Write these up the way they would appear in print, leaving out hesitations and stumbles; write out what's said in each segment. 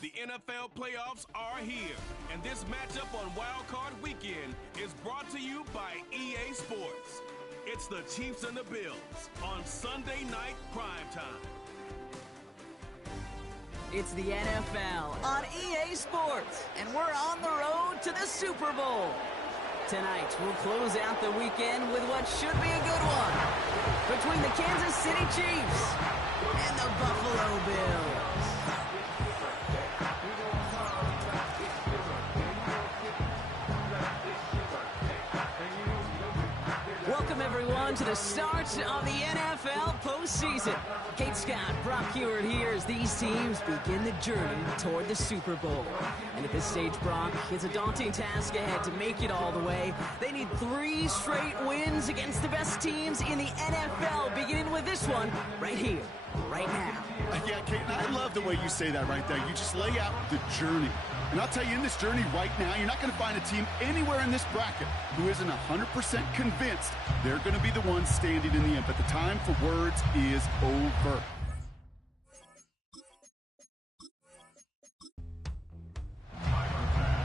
The NFL playoffs are here, and this matchup on Wild Card Weekend is brought to you by EA Sports. It's the Chiefs and the Bills on Sunday night primetime. It's the NFL on EA Sports, and we're on the road to the Super Bowl. Tonight, we'll close out the weekend with what should be a good one between the Kansas City Chiefs and the Buffalo Bills. Welcome, everyone, to the start of the NFL postseason. Kate Scott, Brock Huard here as these teams begin the journey toward the Super Bowl. And at this stage, Brock, it's a daunting task ahead to make it all the way. They need 3 straight wins against the best teams in the NFL, beginning with this one right here, right now. Yeah, Kate, I love the way you say that right there. You just lay out the journey. And I'll tell you, in this journey right now, you're not going to find a team anywhere in this bracket who isn't 100% convinced they're going to be the ones standing in the end. But the time for words is over.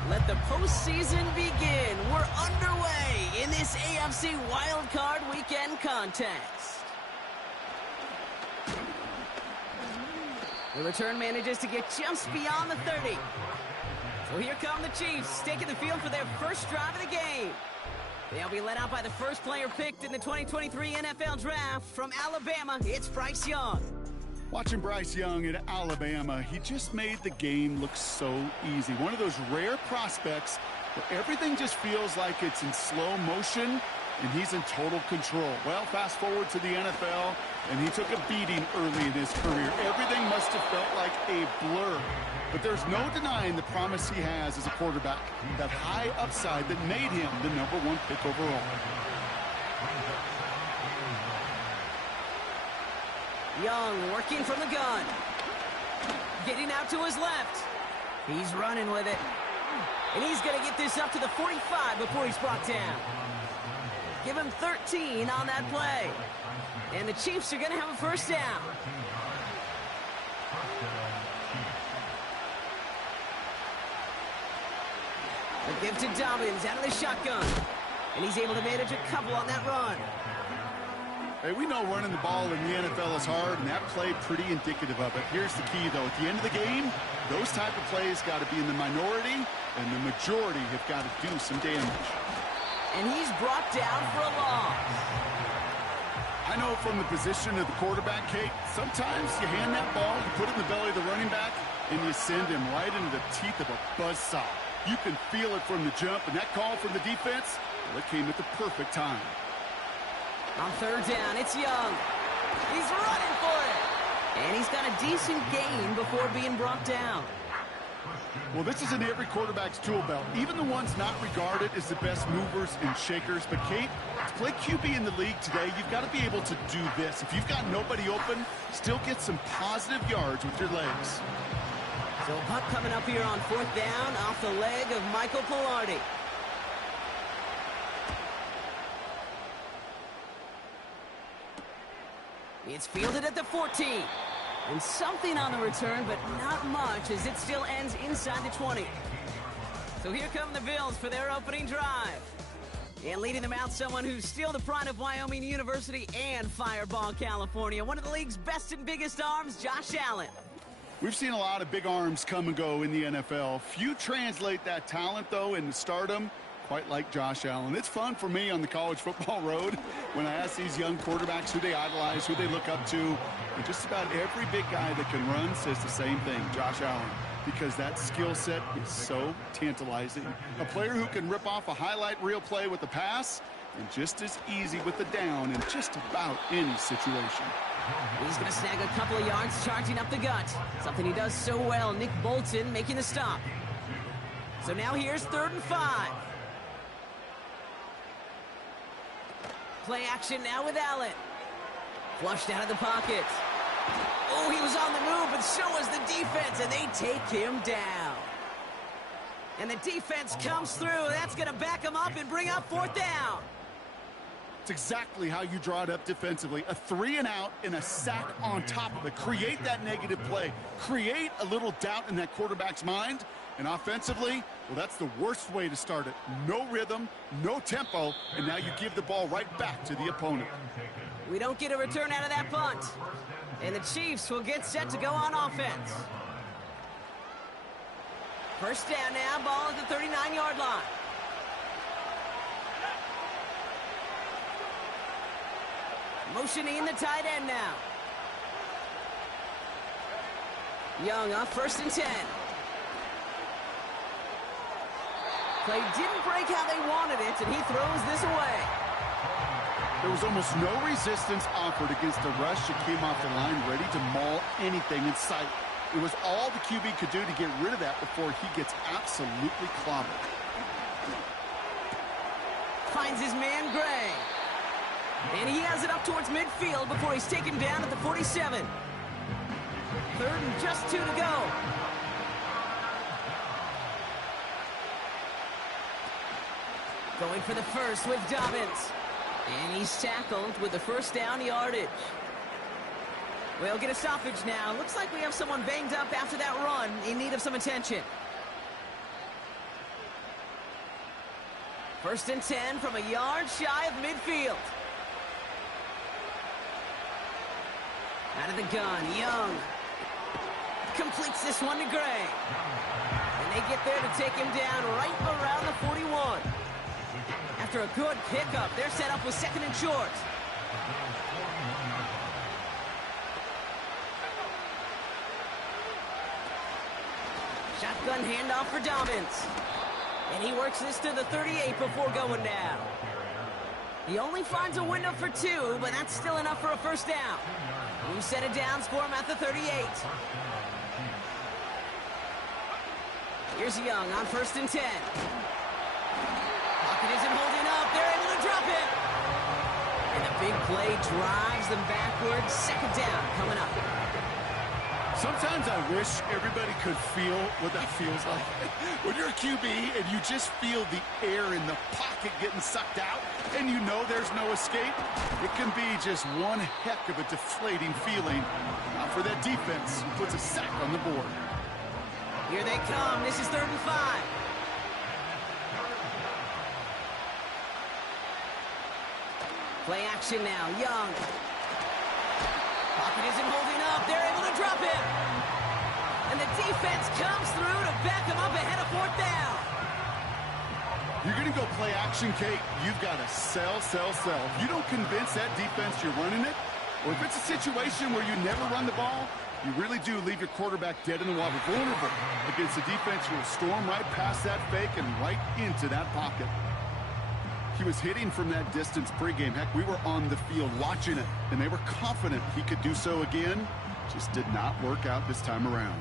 Let the postseason begin. We're underway in this AFC Wildcard Weekend contest. The return manages to get just beyond the 30. So here come the Chiefs, taking the field for their first drive of the game. They'll be led out by the first player picked in the 2023 NFL Draft from Alabama. It's Bryce Young. Watching Bryce Young at Alabama, he just made the game look so easy. One of those rare prospects where everything just feels like it's in slow motion and he's in total control. Well, fast forward to the NFL, and he took a beating early in his career. Everything must have felt like a blur. But there's no denying the promise he has as a quarterback, that high upside that made him the #1 pick overall. Young working from the gun. Getting out to his left. He's running with it. And he's going to get this up to the 45 before he's brought down. Give him 13 on that play. And the Chiefs are going to have a first down. The give to Dobbins out of the shotgun. And he's able to manage a couple on that run. Hey, we know running the ball in the NFL is hard, and that play pretty indicative of it. Here's the key, though. At the end of the game, those type of plays got to be in the minority, and the majority have got to do some damage. And he's brought down for a loss. I know from the position of the quarterback, Kate, sometimes you hand that ball, you put it in the belly of the running back, and you send him right into the teeth of a buzzsaw. You can feel it from the jump, and that call from the defense, well, it came at the perfect time. On third down, it's Young. He's running for it. And he's got a decent gain before being brought down. Well, this is in every quarterback's tool belt, even the ones not regarded as the best movers and shakers. But, Kate, to play QB in the league today, you've got to be able to do this. If you've got nobody open, still get some positive yards with your legs. So a punt coming up here on fourth down off the leg of Michael Palardy. It's fielded at the 14. And something on the return, but not much, as it still ends inside the 20. So here come the Bills for their opening drive. And leading them out, someone who's still the pride of Wyoming University and Fireball, California. One of the league's best and biggest arms, Josh Allen. We've seen a lot of big arms come and go in the NFL. Few translate that talent, though, into stardom, quite like Josh Allen. It's fun for me on the college football road when I ask these young quarterbacks who they idolize, who they look up to. And just about every big guy that can run says the same thing, Josh Allen, because that skill set is so tantalizing. A player who can rip off a highlight reel play with a pass, and just as easy with the down in just about any situation. He's going to snag a couple of yards charging up the gut. Something he does so well. Nick Bolton making the stop. So now here's 3rd and 5. Play action now with Allen. Flushed out of the pocket. Oh, he was on the move, but so was the defense, and they take him down. And the defense comes through. That's going to back him up and bring up 4th down. It's exactly how you draw it up defensively. A 3-and-out and a sack on top of it. Create that negative play. Create a little doubt in that quarterback's mind. And offensively, well, that's the worst way to start it. No rhythm, no tempo, and now you give the ball right back to the opponent. We don't get a return out of that punt. And the Chiefs will get set to go on offense. First down now, ball at the 39-yard line. Motioning the tight end now. Young up, 1st and 10. Play didn't break how they wanted it, and he throws this away. There was almost no resistance offered against the rush that came off the line, ready to maul anything in sight. It was all the QB could do to get rid of that before he gets absolutely clobbered. Finds his man, Gray. And he has it up towards midfield before he's taken down at the 47. 3rd and just 2 to go. Going for the first with Dobbins. And he's tackled with the first down yardage. We'll get a stoppage now. Looks like we have someone banged up after that run, in need of some attention. 1st and 10 from a yard shy of midfield. Out of the gun, Young completes this one to Gray. And they get there to take him down right around the 41. After a good pickup, they're set up with 2nd and short. Shotgun handoff for Dobbins. And he works this to the 38 before going down. He only finds a window for 2, but that's still enough for a first down. You set it down, score him at the 38. Here's Young on 1st and 10. Pocket isn't holding up. They're able to drop it. And the big play drives them backwards. 2nd down coming up. Sometimes I wish everybody could feel what that feels like. When you're a QB and you just feel the air in the pocket getting sucked out and you know there's no escape, it can be just one heck of a deflating feeling. Now for that defense, who puts a sack on the board. Here they come. This is 3rd and 5. Play action now. Young. Pocket isn't holding up. They're able to drop it. And the defense comes through to back them up ahead of 4th down. You're going to go play action, Kate. You've got to sell. If you don't convince that defense you're running it, or if it's a situation where you never run the ball, you really do leave your quarterback dead in the water, vulnerable against a defense who will storm right past that fake and right into that pocket. He was hitting from that distance pregame. Heck, we were on the field watching it, and they were confident he could do so again. Just did not work out this time around.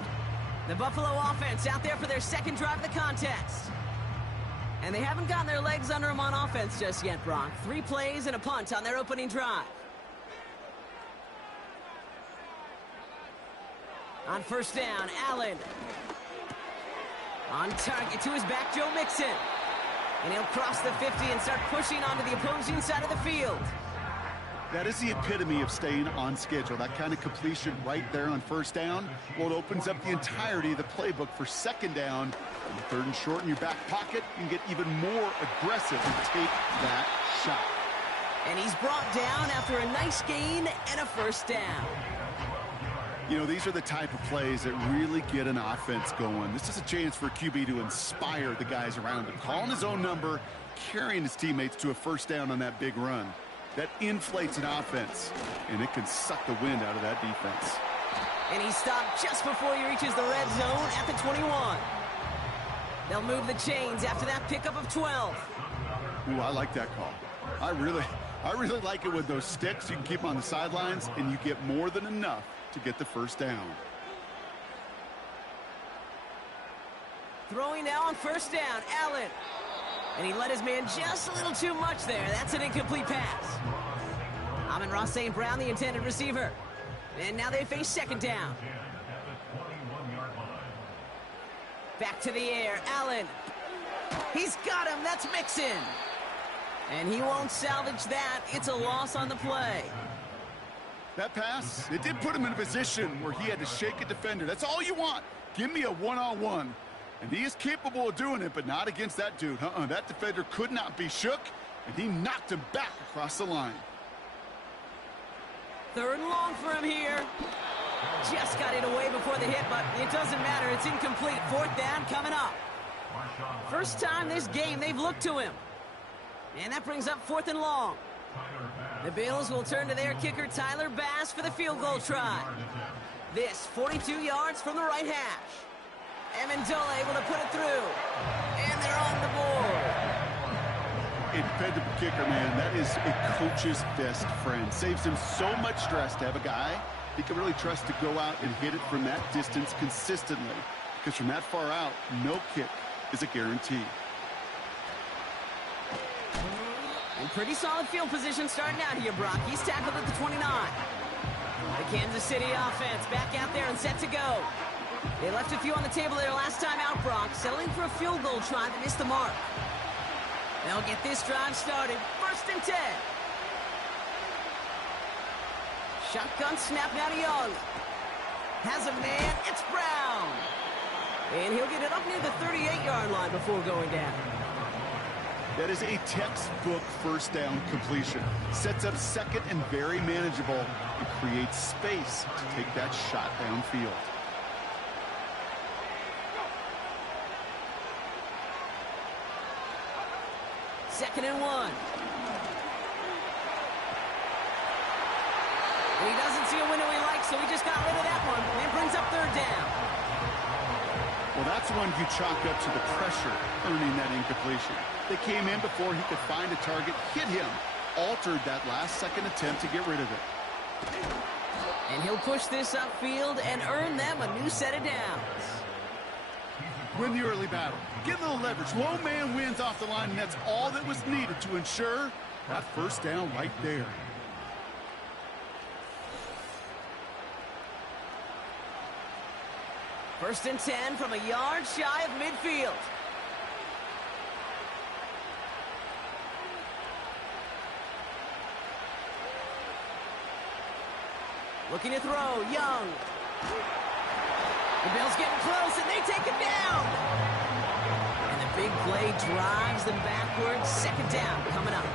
The Buffalo offense out there for their 2nd drive of the contest. And they haven't gotten their legs under them on offense just yet, Brock. 3 plays and a punt on their opening drive. On 1st down, Allen. On target to his back, Joe Mixon. And he'll cross the 50 and start pushing onto the opposing side of the field. That is the epitome of staying on schedule. That kind of completion right there on 1st down. Well, it opens up the entirety of the playbook for 2nd down. And 3rd and short in your back pocket, you can get even more aggressive and take that shot. And he's brought down after a nice gain and a 1st down. You know, these are the type of plays that really get an offense going. This is a chance for a QB to inspire the guys around him. Calling his own number, carrying his teammates to a 1st down on that big run. That inflates an offense, and it can suck the wind out of that defense. And he stopped just before he reaches the red zone at the 21. They'll move the chains after that pickup of 12. Ooh, I like that call. I really like it with those sticks. You can keep them on the sidelines, and you get more than enough to get the 1st down. Throwing now on 1st down, Allen. And he let his man just a little too much there. That's an incomplete pass. Amon-Ra St. Brown, the intended receiver. And now they face 2nd down. Back to the air, Allen. He's got him, that's Mixon. And he won't salvage that. It's a loss on the play. That pass, it did put him in a position where he had to shake a defender. That's all you want. Give me a one-on-one. And he is capable of doing it, but not against that dude. That defender could not be shook, and he knocked him back across the line. 3rd and long for him here. Just got it away before the hit, but it doesn't matter. It's incomplete. 4th down coming up. First time this game they've looked to him. And that brings up 4th and long. The Bills will turn to their kicker, Tyler Bass, for the field goal try. This 42 yards from the right hash. Amendola able to put it through. And they're on the board. A dependable kicker, man. That is a coach's best friend. Saves him so much stress to have a guy he can really trust to go out and hit it from that distance consistently. Because from that far out, no kick is a guarantee. And pretty solid field position starting out here, Brock. He's tackled at the 29. The Kansas City offense back out there and set to go. They left a few on the table there last time out, Brock, settling for a field goal try that missed the mark. They'll get this drive started. 1st and 10. Shotgun snap now to Young. Has a man. It's Brown. And he'll get it up near the 38-yard line before going down. That is a textbook 1st down completion. Sets up 2nd and very manageable and creates space to take that shot downfield. Second and 1. He doesn't see a window he likes, so he just got rid of that one. And it brings up 3rd down. Well, that's one you chalk up to the pressure earning that incompletion. They came in before he could find a target, hit him, altered that last-second attempt to get rid of it. And he'll push this upfield and earn them a new set of downs. Win the early battle. Get a little leverage. Low man wins off the line, and that's all that was needed to ensure that 1st down right there. First and 10 from a yard shy of midfield. Looking to throw, Young. The Bills getting close, and they take him down. And the big play drives them backwards. 2nd down coming up.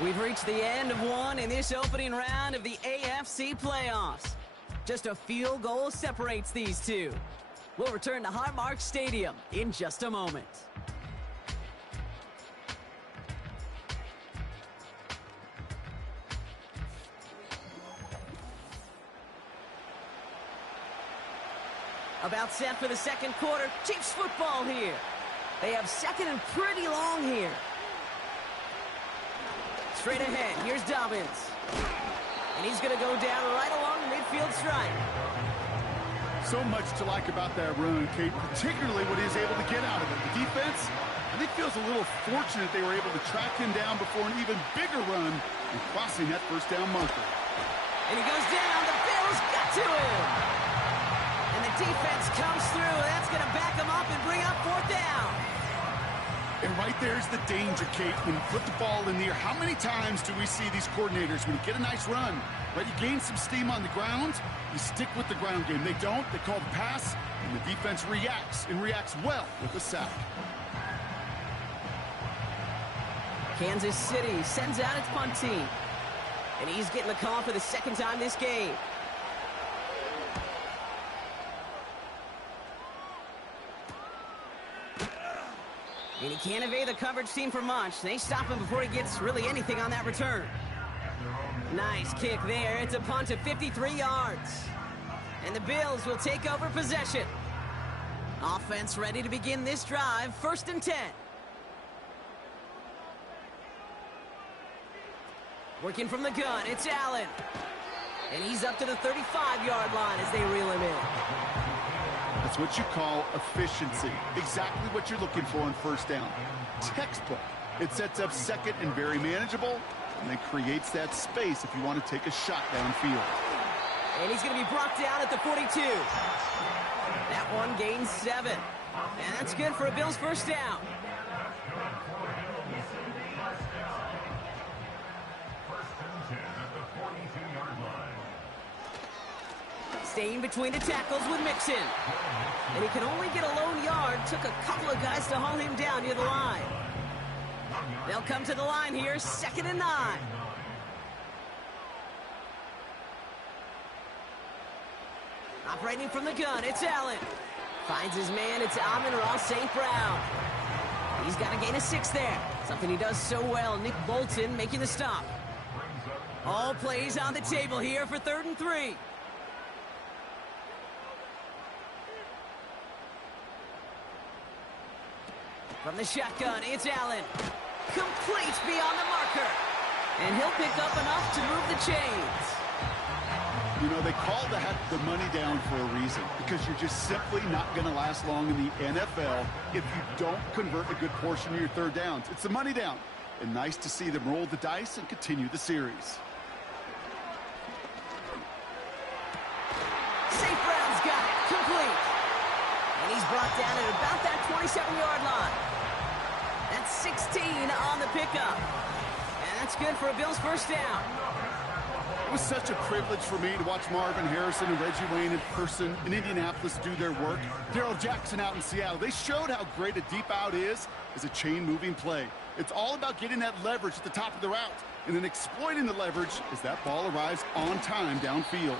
We've reached the end of one in this opening round of the AFC playoffs. Just a field goal separates these two. We'll return to Highmark Stadium in just a moment. About set for the 2nd quarter. Chiefs football here. They have 2nd and pretty long here. Straight ahead, here's Dobbins. And he's going to go down right along the midfield stripe. So much to like about that run, Kate, particularly what he's able to get out of it. The defense, I think, feels a little fortunate they were able to track him down before an even bigger run and crossing that 1st down marker. And he goes down. The Bills got to him. And the defense comes through. That's going to back him up and bring up 4th down. And right there's the danger, Kate. When you put the ball in the air, how many times do we see these coordinators, when you get a nice run, right, you gain some steam on the ground, you stick with the ground game. They don't. They call the pass, and the defense reacts, and reacts well with a sack. Kansas City sends out its punt team. And he's getting the call for the 2nd time this game. And he can't evade the coverage team for much. They stop him before he gets really anything on that return. Nice kick there. It's a punt of 53 yards. And the Bills will take over possession. Offense ready to begin this drive. 1st and 10. Working from the gun, it's Allen. And he's up to the 35-yard line as they reel him in. That's what you call efficiency. Exactly what you're looking for on 1st down. Textbook. It sets up 2nd and very manageable, and then creates that space if you want to take a shot downfield. And he's going to be brought down at the 42. That one gains 7. And that's good for a Bills first down. Staying between the tackles with Mixon. And he can only get a lone yard. Took a couple of guys to haul him down near the line. They'll come to the line here, 2nd and 9. Operating from the gun, it's Allen. Finds his man, it's Amon-Ra St. Brown. He's got to gain a 6 there. Something he does so well. Nick Bolton making the stop. All plays on the table here for 3rd and 3. From the shotgun, it's Allen. Complete beyond the marker. And he'll pick up enough to move the chains. You know, they call the money down for a reason, because you're just simply not going to last long in the NFL if you don't convert a good portion of your 3rd downs. It's the money down. And nice to see them roll the dice and continue the series. St. Brown's got it. Complete. And he's brought down at about that 27-yard line. That's 16 on the pickup. And that's good for a Bills first down. It was such a privilege for me to watch Marvin Harrison and Reggie Wayne in person in Indianapolis do their work. Darrell Jackson out in Seattle. They showed how great a deep out is as a chain-moving play. It's all about getting that leverage at the top of the route and then exploiting the leverage as that ball arrives on time downfield.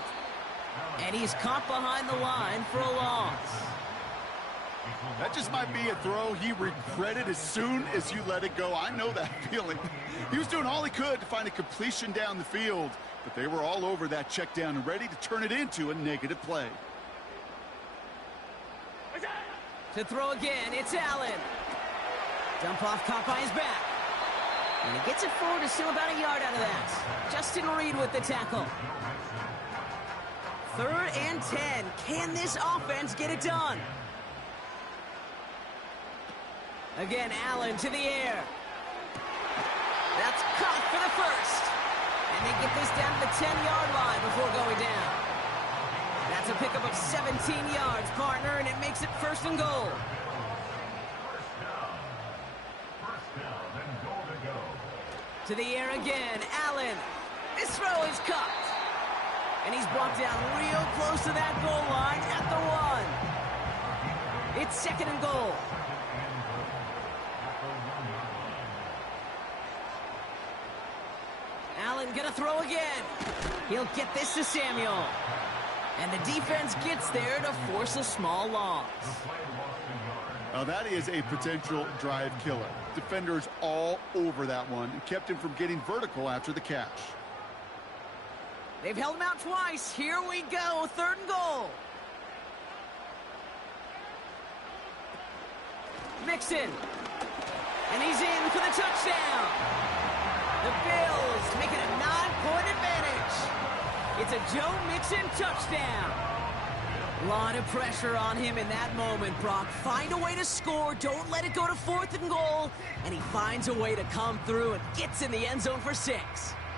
And he's caught behind the line for a loss. That just might be a throw he regretted as soon as you let it go. I know that feeling. He was doing all he could to find a completion down the field, but they were all over that check down and ready to turn it into a negative play. To throw again, it's Allen. Dump off caught by his back. And he gets it forward to still about a yard out of that. Justin Reed with the tackle. 3rd and 10. Can this offense get it done? Again, Allen to the air. That's caught for the first. And they get this down to the 10-yard line before going down. That's a pickup of 17 yards, partner, and it makes it 1st and goal. To the air again, Allen. This throw is caught. And he's brought down real close to that goal line at the 1. It's 2nd and goal. Allen gonna throw again. He'll get this to Samuel. And the defense gets there to force a small loss. Now that is a potential drive killer. Defenders all over that one and kept him from getting vertical after the catch. They've held him out twice. Here we go, 3rd and goal. Mixon. And he's in for the touchdown. The Bills make it a 9-point advantage. It's a Joe Mixon touchdown. A lot of pressure on him in that moment, Brock. Find a way to score. Don't let it go to 4th and goal. And he finds a way to come through and gets in the end zone for 6.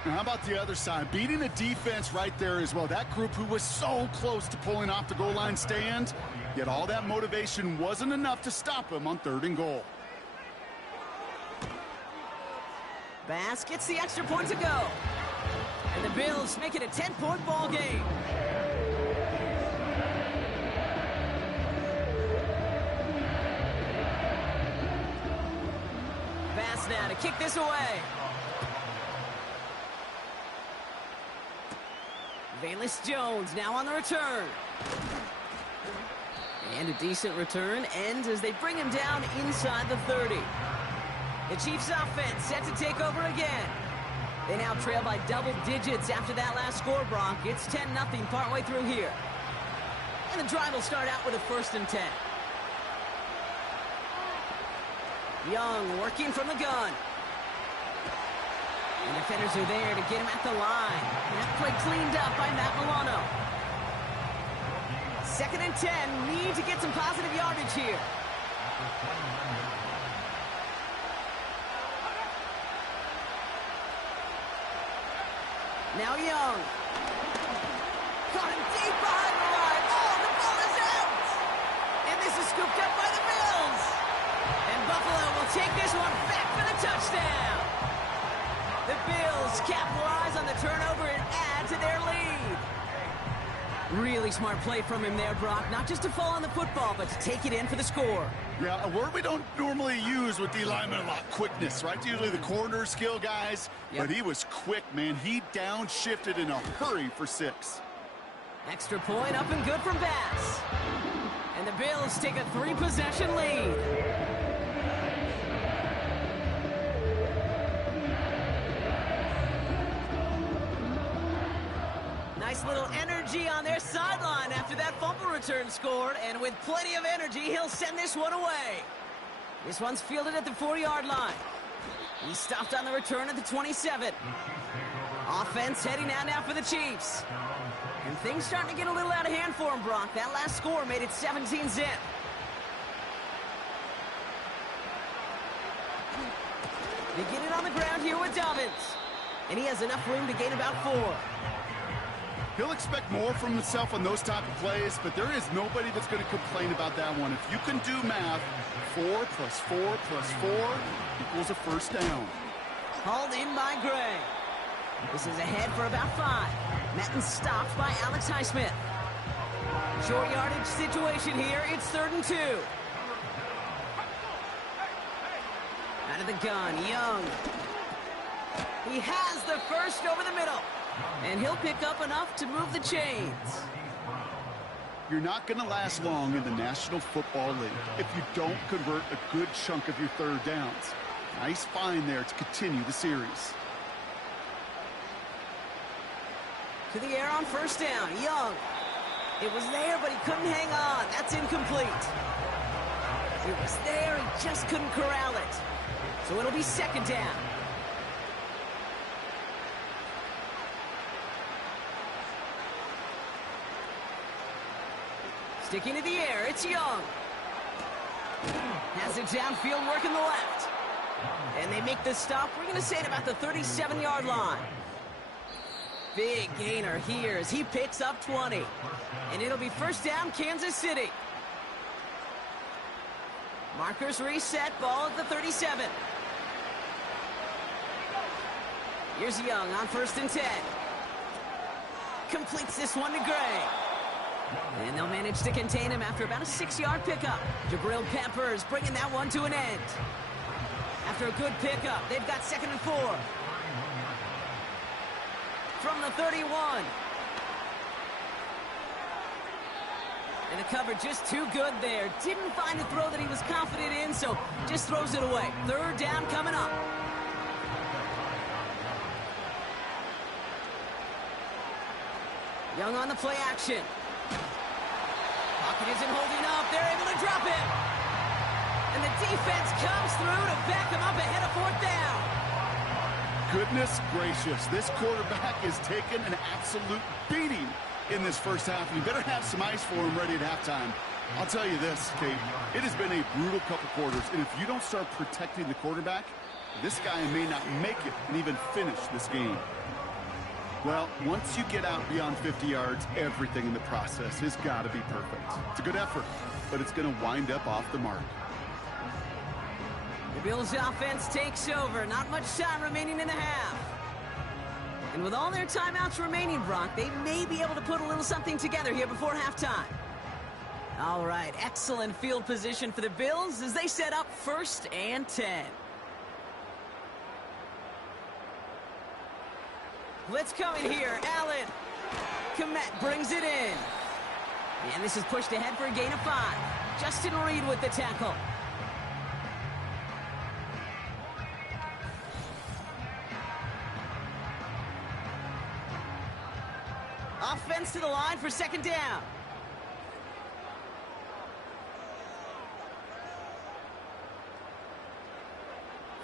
Now, how about the other side? Beating the defense right there as well. That group who was so close to pulling off the goal line stand, yet all that motivation wasn't enough to stop him on 3rd and goal. Bass gets the extra point to go. And the Bills make it a 10-point ball game. Bass now to kick this away. Velus Jones now on the return. And a decent return ends as they bring him down inside the 30. The Chiefs offense set to take over again. They now trail by double digits after that last score, Brock. It's 10-0 partway through here. And the drive will start out with a 1st and 10. Young working from the gun. And defenders are there to get him at the line. And that play cleaned up by Matt Milano. 2nd and 10. Need to get some positive yardage here. Now Young. Caught him deep behind the line. Oh, the ball is out! And this This is scooped up by the Bills. And Buffalo will take this one back for the touchdown. The Bills capitalize on the turnover and add to their lead. Really smart play from him there, Brock. Not just to fall on the football, but to take it in for the score. Yeah, a word we don't normally use with D lineman a lot, quickness, right? Usually the corner skill guys, but he was quick, man. He downshifted in a hurry for 6. Extra point up and good from Bass. And the Bills take a 3-possession lead. Nice little energy on their sideline after that fumble return scored, and with plenty of energy, he'll send this one away. This one's fielded at the 4-yard line. He stopped on the return at the 27. Offense heading out now for the Chiefs. And things starting to get a little out of hand for him, Brock. That last score made it 17-zip. They get it on the ground here with Dobbins. And he has enough room to gain about 4. He'll expect more from himself on those type of plays, but there is nobody that's going to complain about that one. If you can do math, 4 plus 4 plus 4 equals a first down. Hauled in by Gray. This is ahead for about 5. Metten stopped by Alex Highsmith. Short yardage situation here. It's 3rd and 2. Out of the gun, Young. He has the first over the middle. And he'll pick up enough to move the chains. You're not going to last long in the National Football League if you don't convert a good chunk of your 3rd downs. Nice find there to continue the series. To the air on 1st down, Young. It was there, but he couldn't hang on. That's incomplete. It was there, he just couldn't corral it. So it'll be 2nd down. Sticking to the air, it's Young. Has it downfield, working the left. And they make the stop, we're going to say, at about the 37-yard line. Big gainer here as he picks up 20. And it'll be 1st down, Kansas City. Markers reset, ball at the 37. Here's Young on 1st and 10. Completes this one to Gray. And they'll manage to contain him after about a 6-yard pickup. Jabril Peppers bringing that one to an end. After a good pickup, they've got 2nd and 4. From the 31. And the cover just too good there. Didn't find a throw that he was confident in, so just throws it away. 3rd down coming up. Young on the play action. Pocket isn't holding up. They're able to drop him. And the defense comes through to back him up ahead of 4th down. Goodness gracious, this quarterback is taking an absolute beating in this first half, and you better have some ice for him ready at halftime. I'll tell you this, Kate, it has been a brutal couple quarters, and if you don't start protecting the quarterback, this guy may not make it and even finish this game. Well, once you get out beyond 50 yards, everything in the process has got to be perfect. It's a good effort, but it's going to wind up off the mark. The Bills' offense takes over. Not much time remaining in the half. And with all their timeouts remaining, Brock, they may be able to put a little something together here before halftime. All right, excellent field position for the Bills as they set up 1st and 10. Blitz coming here. Allen. Kmet brings it in. And this is pushed ahead for a gain of 5. Justin Reed with the tackle. Offense to the line for 2nd down.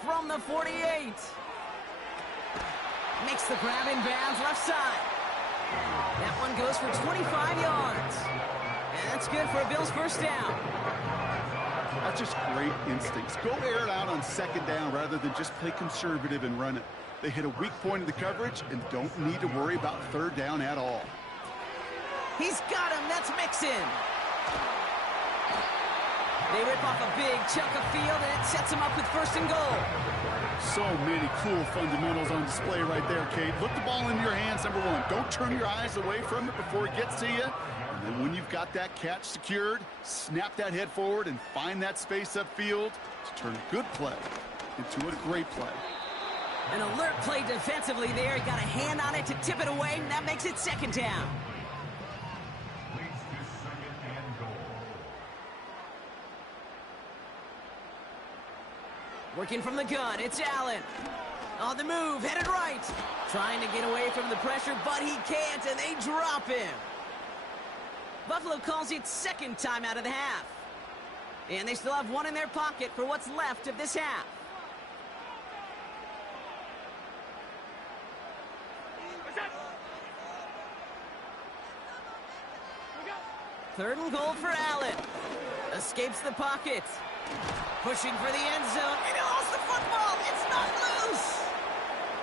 From the 48. Makes the grab in bounds left side. That one goes for 25 yards. And that's good for a Bills 1st down. That's just great instincts. Go air it out on 2nd down rather than just play conservative and run it. They hit a weak point in the coverage and don't need to worry about 3rd down at all. He's got him. That's Mixon. They rip off a big chunk of field, and it sets them up with 1st and goal. So many cool fundamentals on display right there, Kate. Look the ball into your hands, number one. Don't turn your eyes away from it before it gets to you. And then when you've got that catch secured, snap that head forward and find that space upfield to turn a good play into a great play. An alert play defensively there. He got a hand on it to tip it away, and that makes it 2nd down. Working from the gun, it's Allen. On the move, headed right. Trying to get away from the pressure, but he can't, and they drop him. Buffalo calls it 2nd time out of the half. And they still have one in their pocket for what's left of this half. Third and goal for Allen. Escapes the pocket. Pushing for the end zone, and he lost the football. It's not loose.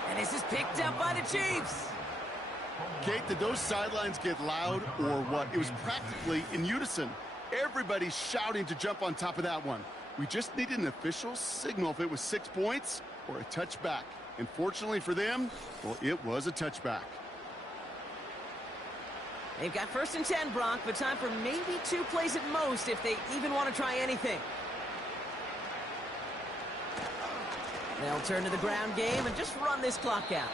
And this is picked up by the Chiefs. Kate, did those sidelines get loud or what? It was practically in unison. Everybody's shouting to jump on top of that one. We just needed an official signal if it was 6 points or a touchback. And fortunately for them, well, it was a touchback. They've got 1st and 10, Brock, but time for maybe 2 plays at most if they even want to try anything. They'll turn to the ground game and just run this clock out.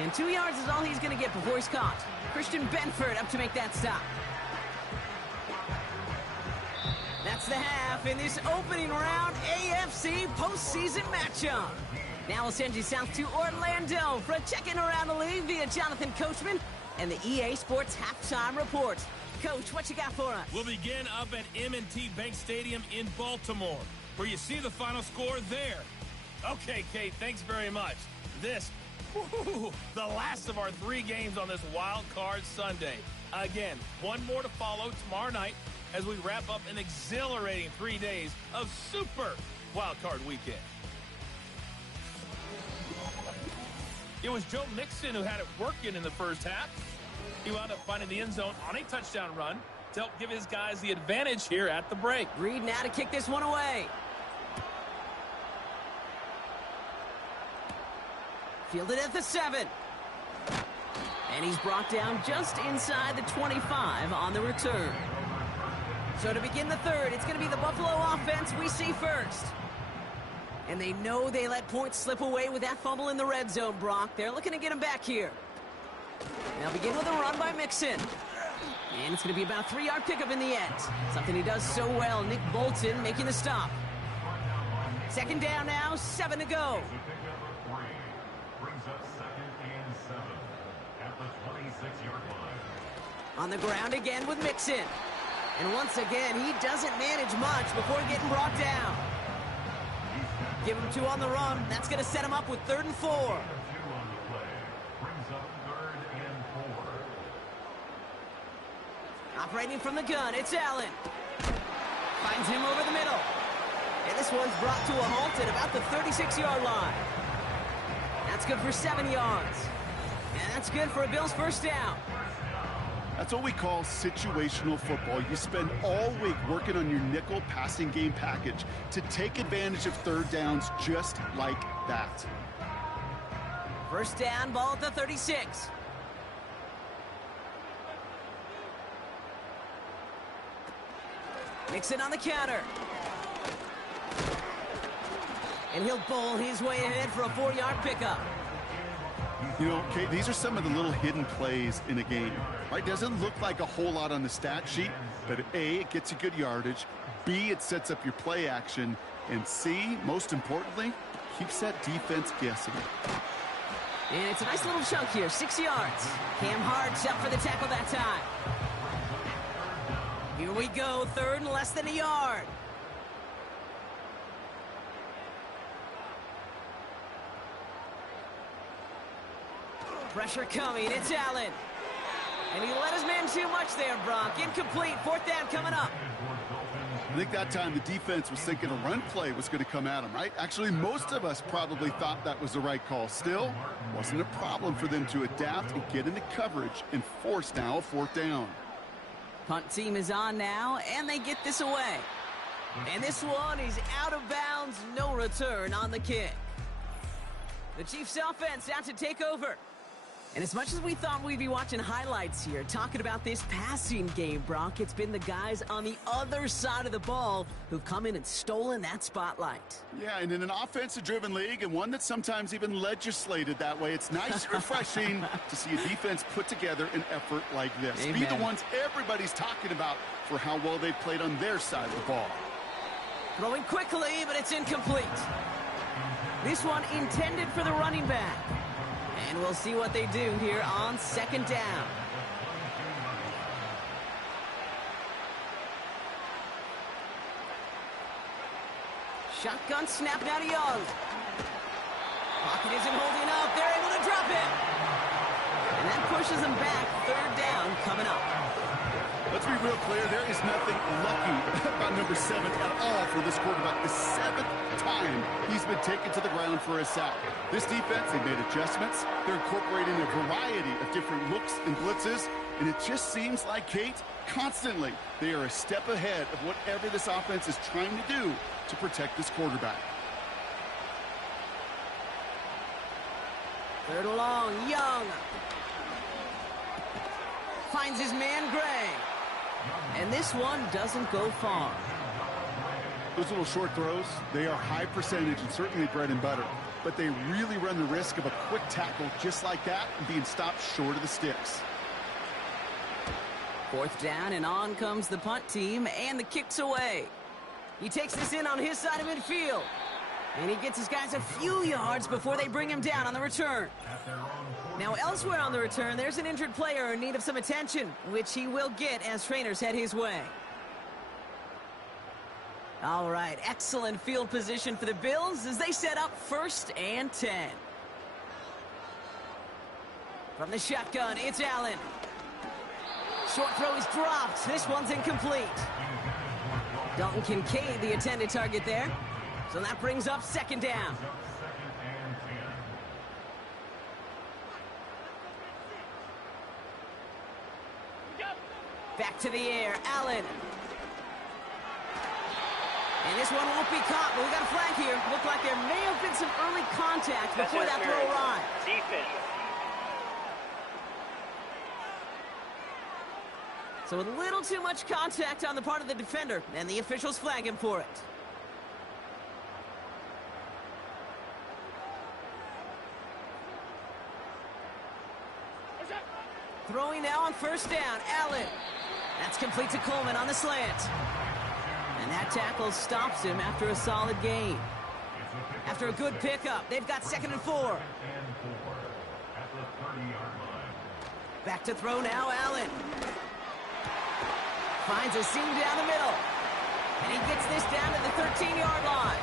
And 2 yards is all he's going to get before he's caught. Christian Benford up to make that stop. That's the half in this opening round AFC postseason matchup. Now we'll send you south to Orlando for a check-in around the league via Jonathan Coachman and the EA Sports Halftime Report. Coach, what you got for us? We'll begin up at M&T Bank Stadium in Baltimore, where you see the final score there. Okay, Kate, thanks very much. This, the last of our 3 games on this Wild Card Sunday. Again, one more to follow tomorrow night as we wrap up an exhilarating 3 days of Super Wild Card Weekend. It was Joe Mixon who had it working in the first half. He wound up finding the end zone on a touchdown run to help give his guys the advantage here at the break. Reed now to kick this one away. Fielded at the 7. And he's brought down just inside the 25 on the return. So to begin the 3rd, it's going to be the Buffalo offense we see first. And they know they let points slip away with that fumble in the red zone, Brock. They're looking to get him back here. They'll begin with a run by Mixon. And it's going to be about a 3-yard pickup in the end. Something he does so well. Nick Bolton making the stop. 2nd down now, 7 to go. On the ground again with Mixon. And once again, he doesn't manage much before getting brought down. Give him 2 on the run. That's going to set him up with 3rd and 4. Operating from the gun, it's Allen. Finds him over the middle. And this one's brought to a halt at about the 36-yard line. That's good for 7 yards. And that's good for a Bills 1st down. That's what we call situational football. You spend all week working on your nickel passing game package to take advantage of 3rd downs just like that. 1st down, ball at the 36. Mixon on the counter. And he'll bowl his way ahead for a 4-yard pickup. You know, Kate, these are some of the little hidden plays in a game, right? Doesn't look like a whole lot on the stat sheet, but A, it gets you good yardage, B, it sets up your play action, and C, most importantly, keeps that defense guessing. And it's a nice little chunk here, 6 yards. Cam Hart's up for the tackle that time. Here we go, 3rd and less than a yard. Pressure coming, it's Allen. And he let his man too much there, Brock. Incomplete, 4th down coming up. I think that time the defense was thinking a run play was going to come at him, right? Actually, most of us probably thought that was the right call. Still, wasn't a problem for them to adapt and get into coverage and force now a 4th down. Punt team is on now, and they get this away. And this one is out of bounds, no return on the kick. The Chiefs offense out to take over. And as much as we thought we'd be watching highlights here, talking about this passing game, Brock, it's been the guys on the other side of the ball who've come in and stolen that spotlight. Yeah, and in an offensive-driven league, and one that's sometimes even legislated that way, it's nice and refreshing to see a defense put together an effort like this. Amen. Be the ones everybody's talking about for how well they've played on their side of the ball. Throwing quickly, but it's incomplete. This one intended for the running back. And we'll see what they do here on second down. Shotgun snap now to Young. Pocket isn't holding up. They're able to drop it. And that pushes them back. Third down coming up. Let's be real clear, there is nothing lucky about number 7 at all for this quarterback. The 7th time he's been taken to the ground for a sack. This defense, they made adjustments. They're incorporating a variety of different looks and blitzes, and it just seems like, Kate, constantly they are a step ahead of whatever this offense is trying to do to protect this quarterback. Third and long, Young. Finds his man, Gray. And this one doesn't go far. Those little short throws, they are high percentage and certainly bread and butter. But they really run the risk of a quick tackle just like that and being stopped short of the sticks. Fourth down, and on comes the punt team, and the kick's away. He takes this in on his side of midfield. And he gets his guys a few yards before they bring him down on the return. Now, elsewhere on the return, there's an injured player in need of some attention, which he will get as trainers head his way. All right, excellent field position for the Bills as they set up 1st and 10. From the shotgun, it's Allen. Short throw is dropped. This one's incomplete. Dalton Kincaid, the intended target there. So that brings up 2nd down. Back to the air, Allen. And this one won't be caught, but we got a flag here. Looked like there may have been some early contact before that throw arrived. Defense. So a little too much contact on the part of the defender, and the officials flag him for it. Throwing now on 1st down, Allen. That's complete to Coleman on the slant. And that tackle stops him after a solid gain. After a good pickup, they've got 2nd and 4. Back to throw now, Allen. Finds a seam down the middle. And he gets this down to the 13-yard line.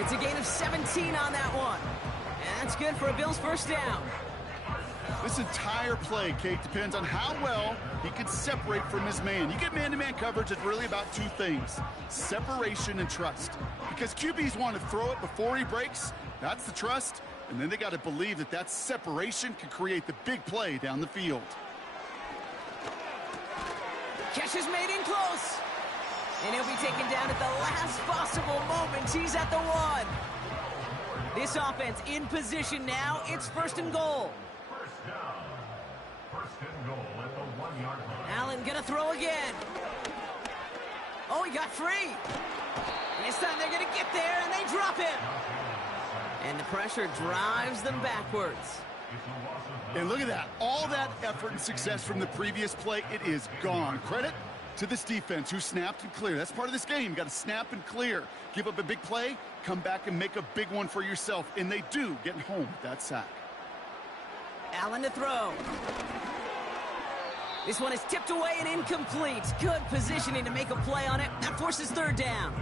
It's a gain of 17 on that one. And that's good for a Bills 1st down. This entire play, Kate, depends on how well he can separate from his man. You get man-to-man coverage, it's really about 2 things, separation and trust. Because QBs want to throw it before he breaks, that's the trust, and then they got to believe that that separation can create the big play down the field. Catch is made in close. And he'll be taken down at the last possible moment. He's at the 1. This offense in position now. It's 1st and goal. Allen gonna throw again. Oh, he got free. And this time they're gonna get there, and they drop him. And the pressure drives them backwards. And look at that. All that effort and success from the previous play, it is gone. Credit to this defense who snapped and cleared. That's part of this game. You got to snap and clear. Give up a big play, come back and make a big one for yourself. And they do, getting home with that sack. Allen to throw. This one is tipped away and incomplete. Good positioning to make a play on it. That forces 3rd down.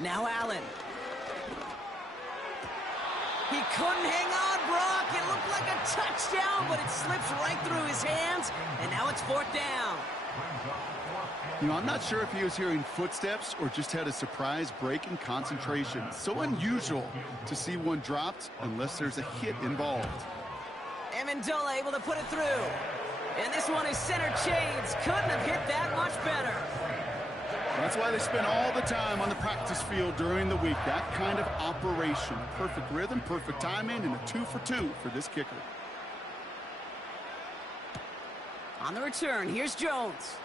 Now Allen. He couldn't hang on, Brock. It looked like a touchdown, but it slips right through his hands, and now it's 4th down. You know, I'm not sure if he was hearing footsteps or just had a surprise break in concentration. So unusual to see one dropped unless there's a hit involved. Amendola able to put it through. And this one is center chains. Couldn't have hit that much better. That's why they spend all the time on the practice field during the week. That kind of operation. Perfect rhythm, perfect timing, and a 2 for 2 for this kicker. On the return, here's Jones.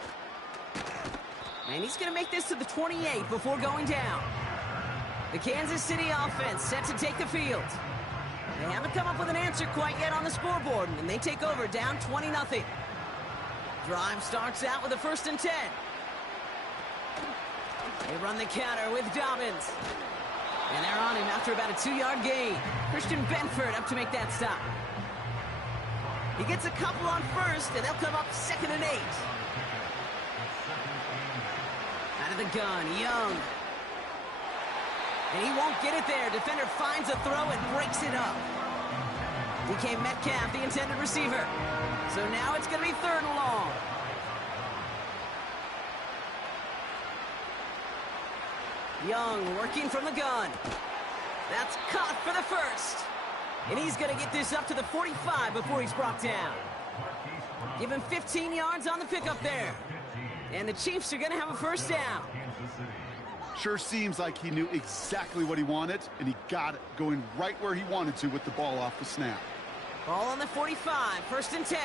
And he's going to make this to the 28 before going down. The Kansas City offense set to take the field. They haven't come up with an answer quite yet on the scoreboard, and they take over down 20-0. Drive starts out with a 1st and 10. They run the counter with Dobbins. And they're on him after about a 2-yard gain. Christian Benford up to make that stop. He gets a couple on 1st, and they'll come up 2nd and 8. Out of the gun, Young. And he won't get it there. Defender finds a throw and breaks it up. DK Metcalf, the intended receiver. So now it's going to be 3rd and long. Young working from the gun. That's caught for the 1st. And he's going to get this up to the 45 before he's brought down. Give him 15 yards on the pickup there. And the Chiefs are going to have a 1st down. Sure seems like he knew exactly what he wanted, and he got it, going right where he wanted to with the ball off the snap. Ball on the 45, 1st and 10.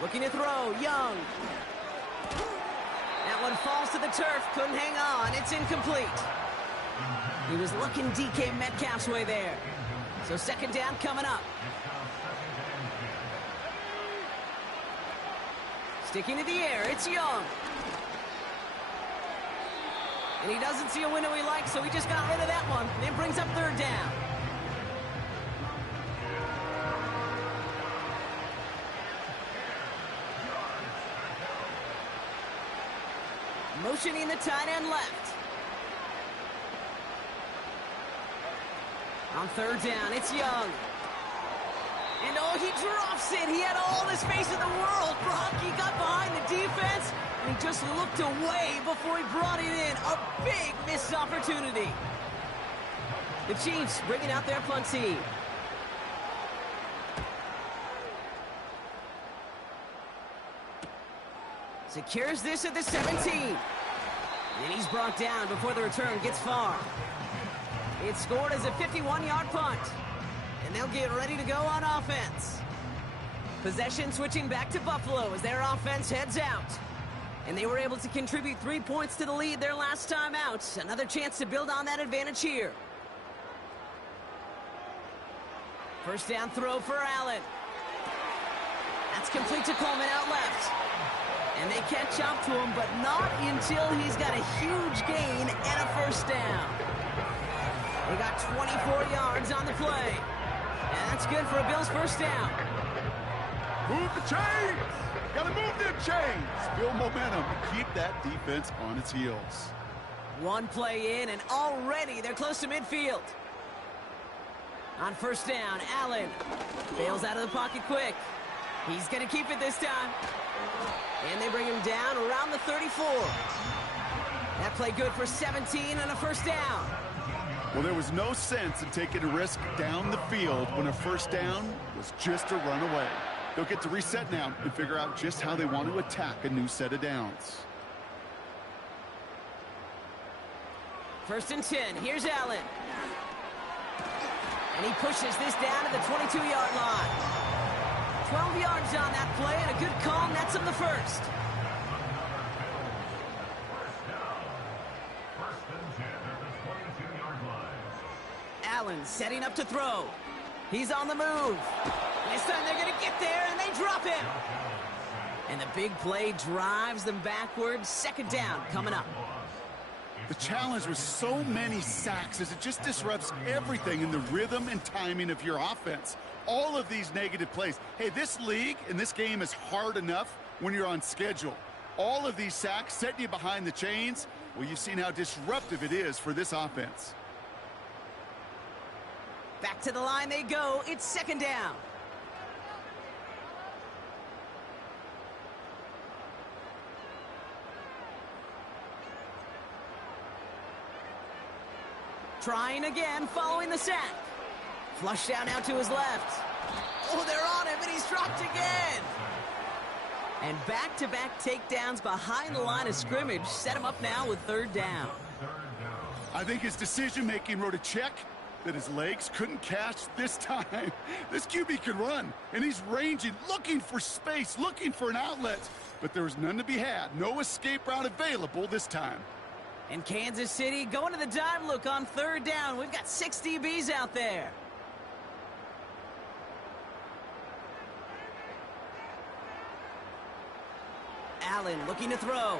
Looking to throw, Young. That one falls to the turf, couldn't hang on, it's incomplete. He was looking DK Metcalf's way there. So 2nd down coming up. Sticking to the air, it's Young. And he doesn't see a window he likes, so he just got rid of that one. And it brings up 3rd down. Motioning the tight end left. On 3rd down, it's Young. And oh, he drops it. He had all the space in the world. Brocky got behind the defense, and he just looked away before he brought it in. A big missed opportunity. The Chiefs bringing out their punt team. Secures this at the 17. And he's brought down before the return gets far. It's scored as a 51-yard punt. And they'll get ready to go on offense. Possession switching back to Buffalo as their offense heads out. And they were able to contribute 3 points to the lead their last time out. Another chance to build on that advantage here. 1st down throw for Allen. That's complete to Coleman out left. And they catch up to him, but not until he's got a huge gain and a 1st down. They got 24 yards on the play. And that's good for a Bills 1st down. Move the chains! Gotta move them chains! Build momentum and keep that defense on its heels. One play in, and already they're close to midfield. On 1st down, Allen bails out of the pocket quick. He's gonna keep it this time. And they bring him down around the 34. That play good for 17 and a 1st down. Well, there was no sense in taking a risk down the field when a 1st down was just a run away. They'll get to reset now and figure out just how they want to attack a new set of downs. 1st and 10. Here's Allen. And he pushes this down to the 22-yard line. 12 yards on that play, and a good call nets him the 1st. Allen setting up to throw. He's on the move. This time they're going to get there, and they drop him. And the big play drives them backwards. 2nd down coming up. The challenge with so many sacks is it just disrupts everything in the rhythm and timing of your offense. All of these negative plays. Hey, this league and this game is hard enough when you're on schedule. All of these sacks setting you behind the chains. Well, you've seen how disruptive it is for this offense. Back to the line they go. It's 2nd down. Trying again, following the sack. Flushed out now to his left. Oh, they're on him, and he's dropped again. And back-to-back takedowns behind the line of scrimmage set him up now with third down. I think his decision-making wrote a check that his legs couldn't catch this time. This QB can run, and he's ranging, looking for space, looking for an outlet. But there was none to be had. No escape route available this time. And Kansas City going to the dime look on third down. We've got 6 DBs out there. Allen looking to throw.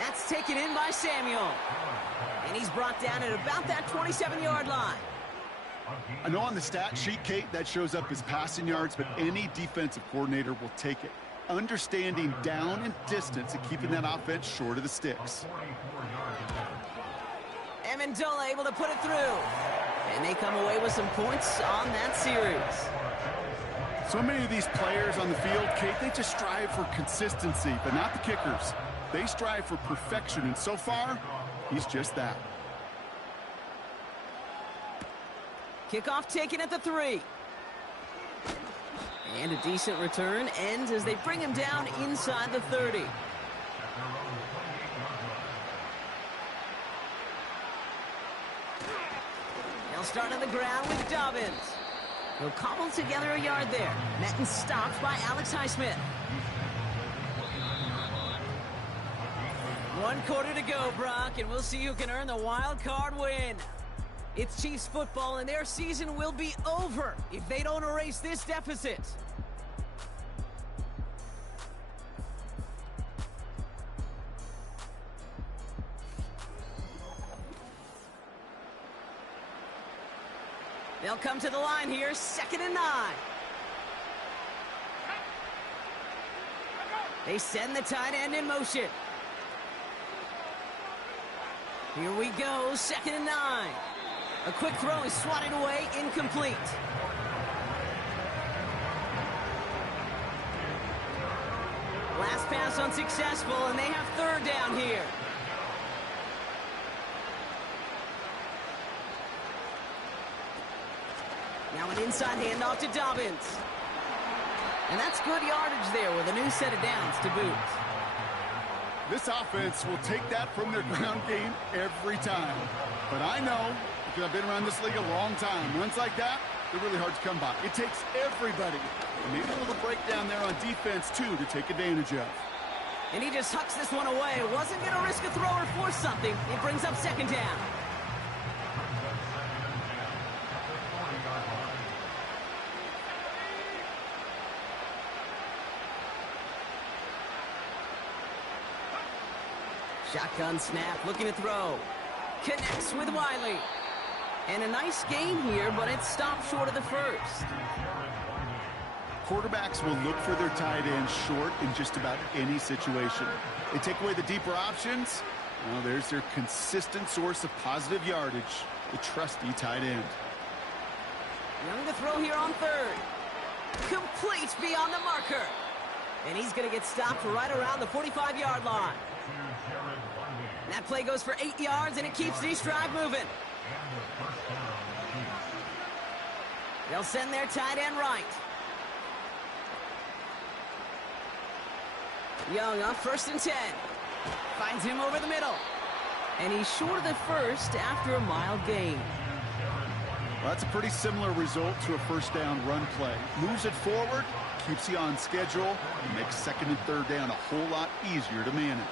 That's taken in by Samuel. And he's brought down at about that 27-yard line. I know on the stat sheet, Kate, that shows up as passing yards, but any defensive coordinator will take it. Understanding down and distance and keeping that offense short of the sticks. Amendola able to put it through. And they come away with some points on that series. So many of these players on the field, Kate, they just strive for consistency, but not the kickers. They strive for perfection, and so far, he's just that. Kickoff taken at the 3. And a decent return ends as they bring him down inside the 30. They'll start on the ground with Dobbins. He'll cobble together a yard there. Met and stopped by Alex Highsmith. 1 quarter to go, Brock, and we'll see who can earn the wild card win. It's Chiefs football, and their season will be over if they don't erase this deficit. They'll come to the line here, 2nd and 9. They send the tight end in motion. Here we go, 2nd and 9. A quick throw is swatted away, incomplete. Last pass unsuccessful, and they have third down here. Now an inside handoff to Dobbins. And that's good yardage there with a new set of downs to boot. This offense will take that from their ground game every time. But I know, because I've been around this league a long time, runs like that, they're really hard to come by. It takes everybody. And maybe a little breakdown there on defense, too, to take advantage of. And he just hucks this one away. Wasn't going to risk a throw or force something. It brings up 2nd down. Shotgun snap, looking to throw. Connects with Wiley. And a nice gain here, but it's stopped short of the first. Quarterbacks will look for their tight end short in just about any situation. They take away the deeper options. Well, there's their consistent source of positive yardage, the trusty tight end. Young to throw here on 3rd. Complete beyond the marker. And he's going to get stopped right around the 45-yard line. That play goes for 8 yards, and it keeps these drive moving. They'll send their tight end right. Young up 1st and 10. Finds him over the middle. And he's short of the first after a mild gain. Well, that's a pretty similar result to a first down run play. Moves it forward, keeps you on schedule, and makes 2nd and 3rd down a whole lot easier to manage.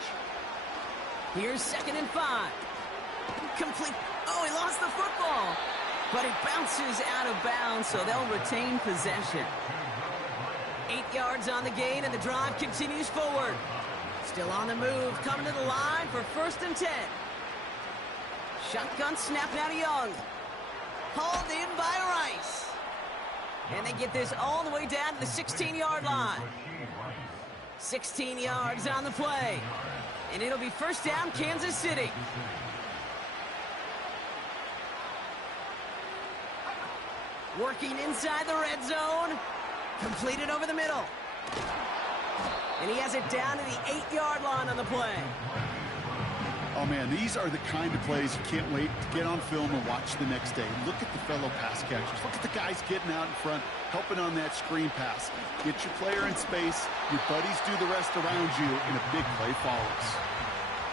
Here's 2nd and 5. Complete. Oh, he lost the football. But it bounces out of bounds, so they'll retain possession. 8 yards on the gain, and the drive continues forward. Still on the move, coming to the line for 1st and 10. Shotgun snap now to Young. Hauled in by Rice. And they get this all the way down to the 16-yard line. 16 yards on the play. And it'll be 1st down, Kansas City. Working inside the red zone. Completed over the middle. And he has it down to the 8-yard line on the play. Oh, man, these are the kind of plays you can't wait to get on film and watch the next day. Look at the fellow pass catchers. Look at the guys getting out in front, helping on that screen pass. Get your player in space. Your buddies do the rest around you, and a big play follows.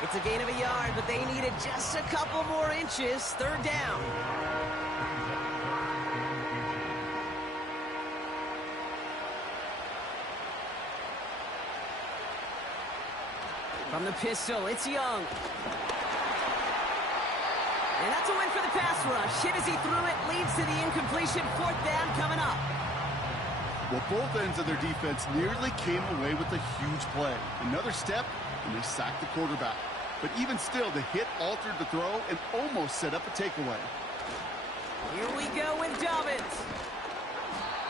It's a gain of a yard, but they needed just a couple more inches. Third down. From the pistol, it's Young. And that's a win for the pass rush. Hit as he threw it, leads to the incompletion. Fourth down coming up. Well, both ends of their defense nearly came away with a huge play. Another step, and they sacked the quarterback. But even still, the hit altered the throw and almost set up a takeaway. Here we go with Dobbins.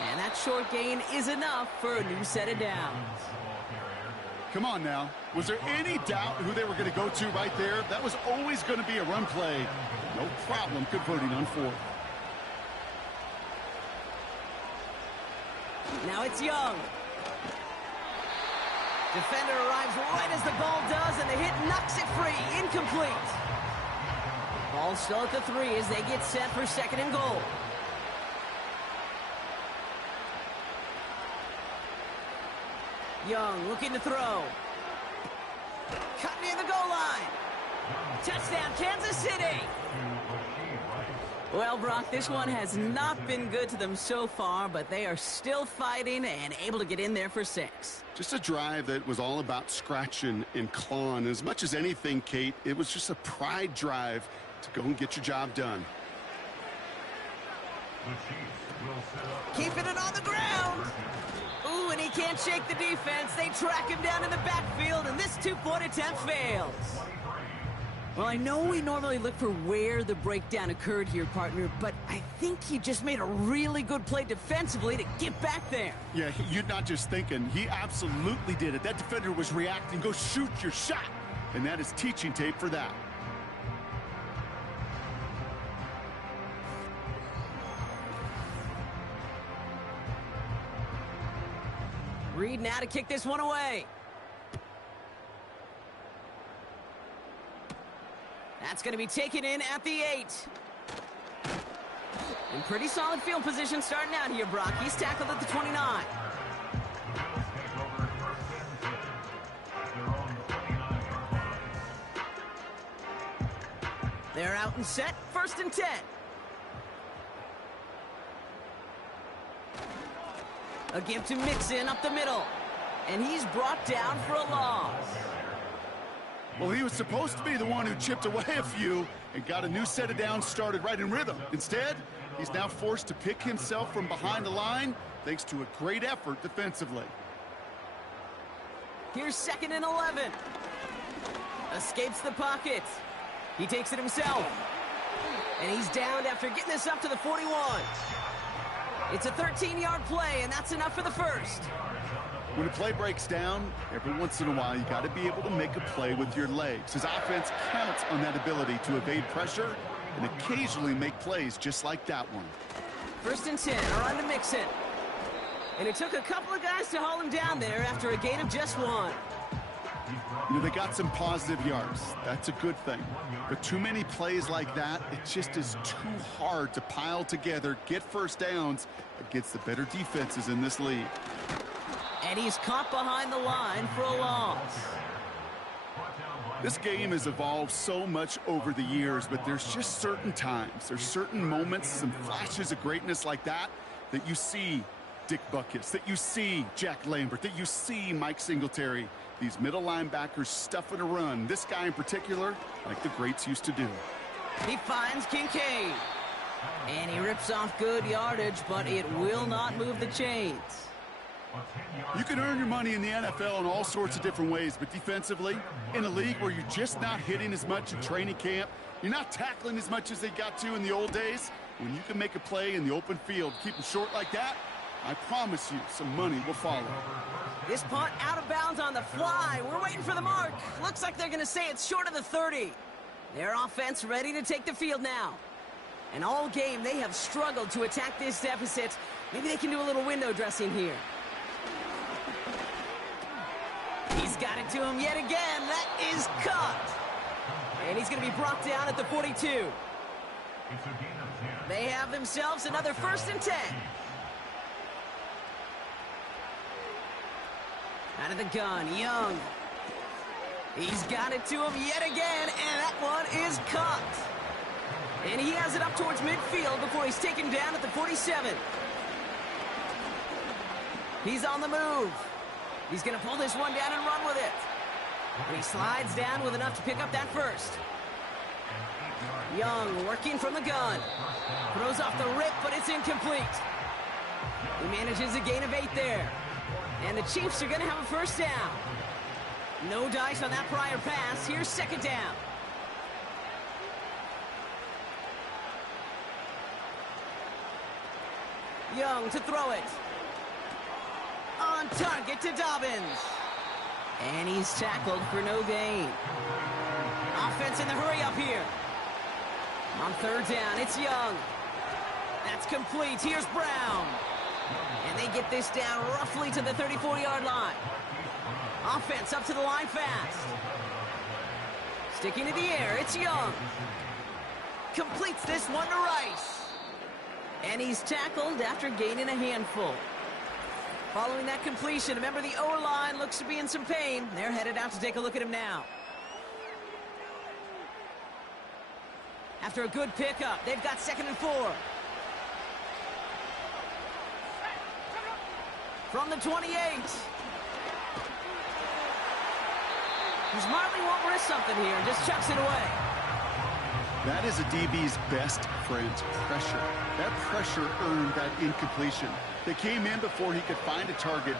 And that short gain is enough for a new set of downs. Come on now. Was there any doubt who they were going to go to right there? That was always going to be a run play. No problem converting on fourth. Now it's Young. Defender arrives right as the ball does, and the hit knocks it free. Incomplete. Ball still at the 3 as they get set for second and goal. Young looking to throw. Cut near the goal line. Touchdown, Kansas City. Well, Brock, this one has not been good to them so far, but they are still fighting and able to get in there for 6. Just a drive that was all about scratching and clawing. As much as anything, Kate, it was just a pride drive to go and get your job done. Keeping it on the ground. Ooh, and he can't shake the defense. They track him down in the backfield, and this 2-point attempt fails. Well, I know we normally look for where the breakdown occurred here, partner, but I think he just made a really good play defensively to get back there. Yeah, you're not just thinking. He absolutely did it. That defender was reacting. Go shoot your shot. And that is teaching tape for that. Reed now to kick this one away. That's going to be taken in at the 8. In pretty solid field position starting out here, Brock. He's tackled at the 29. They're out and set. First and 10. A give to Mixon up the middle. And he's brought down for a loss. Well, he was supposed to be the one who chipped away a few and got a new set of downs started right in rhythm. Instead, he's now forced to pick himself from behind the line thanks to a great effort defensively. Here's second and 11. Escapes the pocket. He takes it himself. And he's downed after getting this up to the 41. It's a 13-yard play, and that's enough for the first. When a play breaks down, every once in a while, you got to be able to make a play with your legs. His offense counts on that ability to evade pressure and occasionally make plays just like that one. First and 10, around to Mixon. And it took a couple of guys to haul him down there after a gain of just 1. You know, they got some positive yards. That's a good thing. But too many plays like that, it just is too hard to pile together, get first downs against the better defenses in this league. And he's caught behind the line for a loss. This game has evolved so much over the years, but there's just certain times, there's certain moments, some flashes of greatness like that you see Dick Butkus, that you see Jack Lambert, that you see Mike Singletary. These middle linebackers stuffing a run. This guy in particular, like the greats used to do. He finds Kincaid. And he rips off good yardage, but it will not move the chains. You can earn your money in the NFL in all sorts of different ways, but defensively, in a league where you're just not hitting as much in training camp, you're not tackling as much as they got to in the old days, when you can make a play in the open field, keep them short like that, I promise you some money will follow. This punt out of bounds on the fly. We're waiting for the mark. Looks like they're going to say it's short of the 30. Their offense ready to take the field now. And all game, they have struggled to attack this deficit. Maybe they can do a little window dressing here. He's got it to him yet again. That is cut. And he's going to be brought down at the 42. They have themselves another 1st and 10. Out of the gun, Young. He's got it to him yet again, and that one is caught. And he has it up towards midfield before he's taken down at the 47. He's on the move. He's going to pull this one down and run with it. And he slides down with enough to pick up that 1st. Young working from the gun. Throws off the rip, but it's incomplete. He manages a gain of 8 there. And the Chiefs are going to have a 1st down. No dice on that prior pass. Here's 2nd down. Young to throw it. On target to Dobbins. And he's tackled for no gain. Offense in the hurry up here. On 3rd down, it's Young. That's complete. Here's Brown. And they get this down roughly to the 34-yard line. Offense up to the line fast. Sticking to the air, it's Young. Completes this one to Rice. And he's tackled after gaining a handful. Following that completion, remember the O-line looks to be in some pain. They're headed out to take a look at him now. After a good pickup, they've got 2nd and 4. From the 28. He smartly won't risk something here and just chucks it away. That is a DB's best friend, pressure. That pressure earned that incompletion. They came in before he could find a target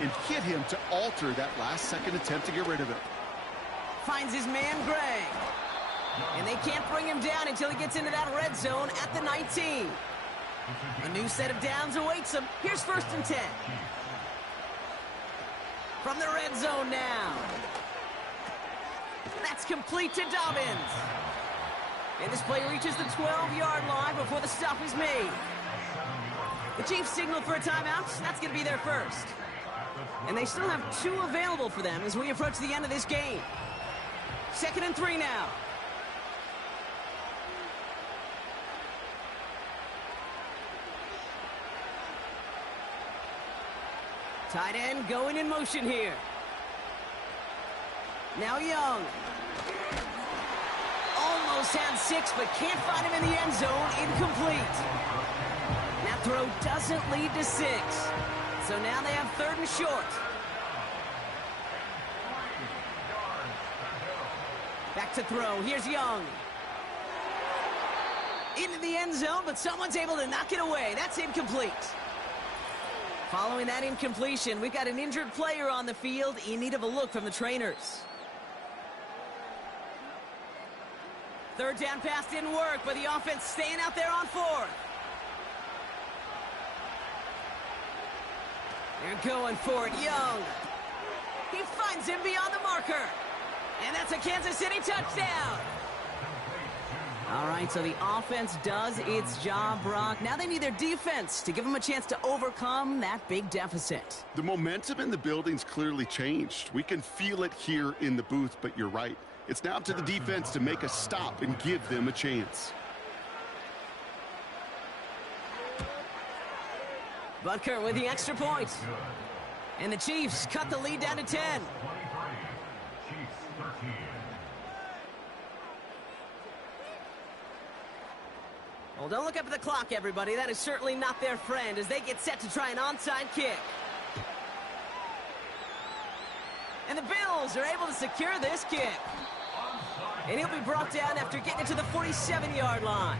and hit him to alter that last-second attempt to get rid of it. Finds his man, Gray. And they can't bring him down until he gets into that red zone at the 19. A new set of downs awaits him. Here's 1st and 10. From the red zone now. That's complete to Dobbins. And this play reaches the 12-yard line before the stop is made. The Chiefs signal for a timeout. That's going to be their 1st. And they still have 2 available for them as we approach the end of this game. 2nd and 3 now. Tight end going in motion here. Now Young. Almost had 6, but can't find him in the end zone. Incomplete. That throw doesn't lead to 6. So now they have 3rd and short. Back to throw. Here's Young. Into the end zone, but someone's able to knock it away. That's incomplete. Following that incompletion, we've got an injured player on the field in need of a look from the trainers. 3rd down pass didn't work, but the offense staying out there on 4th. They're going for it. Young. He finds him beyond the marker. And that's a Kansas City touchdown. All right, so the offense does its job, Brock. Now they need their defense to give them a chance to overcome that big deficit. The momentum in the building's clearly changed. We can feel it here in the booth, but you're right. It's now up to the defense to make a stop and give them a chance. Butker with the extra point. And the Chiefs cut the lead down to 10. Well, don't look up at the clock, everybody. That is certainly not their friend as they get set to try an onside kick. And the Bills are able to secure this kick. And he'll be brought down after getting it to the 47-yard line.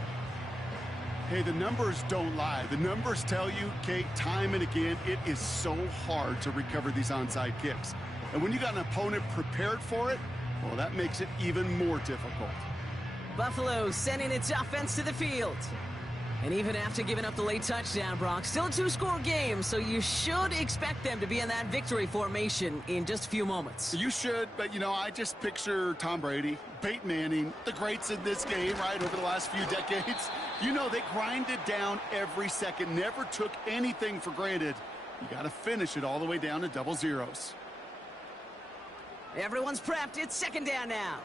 Hey, the numbers don't lie. The numbers tell you, Kate, time and again, it is so hard to recover these onside kicks. And when you got an opponent prepared for it, well, that makes it even more difficult. Buffalo sending its offense to the field. And even after giving up the late touchdown, Brock, still a 2-score game, so you should expect them to be in that victory formation in just a few moments. You should, but, you know, I just picture Tom Brady, Peyton Manning, the greats in this game, right, over the last few decades. You know, they grinded down every second, never took anything for granted. You got to finish it all the way down to double zeros. Everyone's prepped. It's 2nd down now.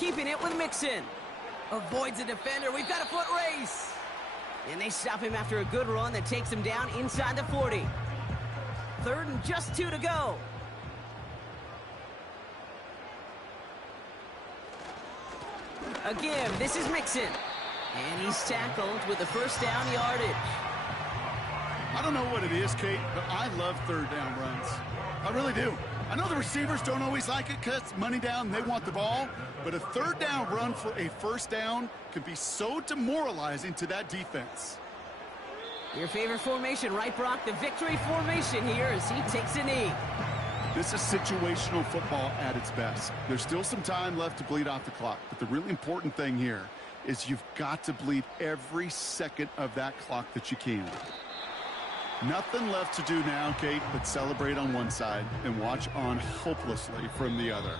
keeping it with Mixon. Avoids a defender. We've got a foot race. And they stop him after a good run that takes him down inside the 40. 3rd and just 2 to go. Again, this is Mixon. And he's tackled with the first down yardage. I don't know what it is, Kate, but I love 3rd down runs. I really do. I know the receivers don't always like it because it's money down, they want the ball, but a 3rd down run for a 1st down can be so demoralizing to that defense. Your favorite formation, right, Brock? The victory formation here as he takes a knee. This is situational football at its best. There's still some time left to bleed off the clock, but the really important thing here is you've got to bleed every second of that clock that you can. Nothing left to do now, Kate, but celebrate on one side and watch on hopelessly from the other.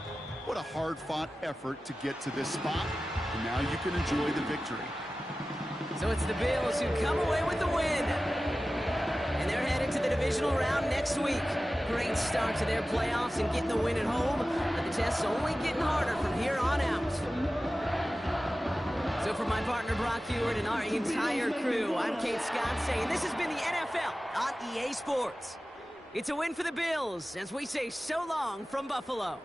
What a hard-fought effort to get to this spot, and now you can enjoy the victory. So it's the Bills who come away with the win. And they're headed to the divisional round next week. Great start to their playoffs and getting the win at home, but the test's only getting harder from here on out. So for my partner Brock Huard and our entire crew, I'm Kate Scott saying this has been the NFL on EA Sports. It's a win for the Bills as we say so long from Buffalo.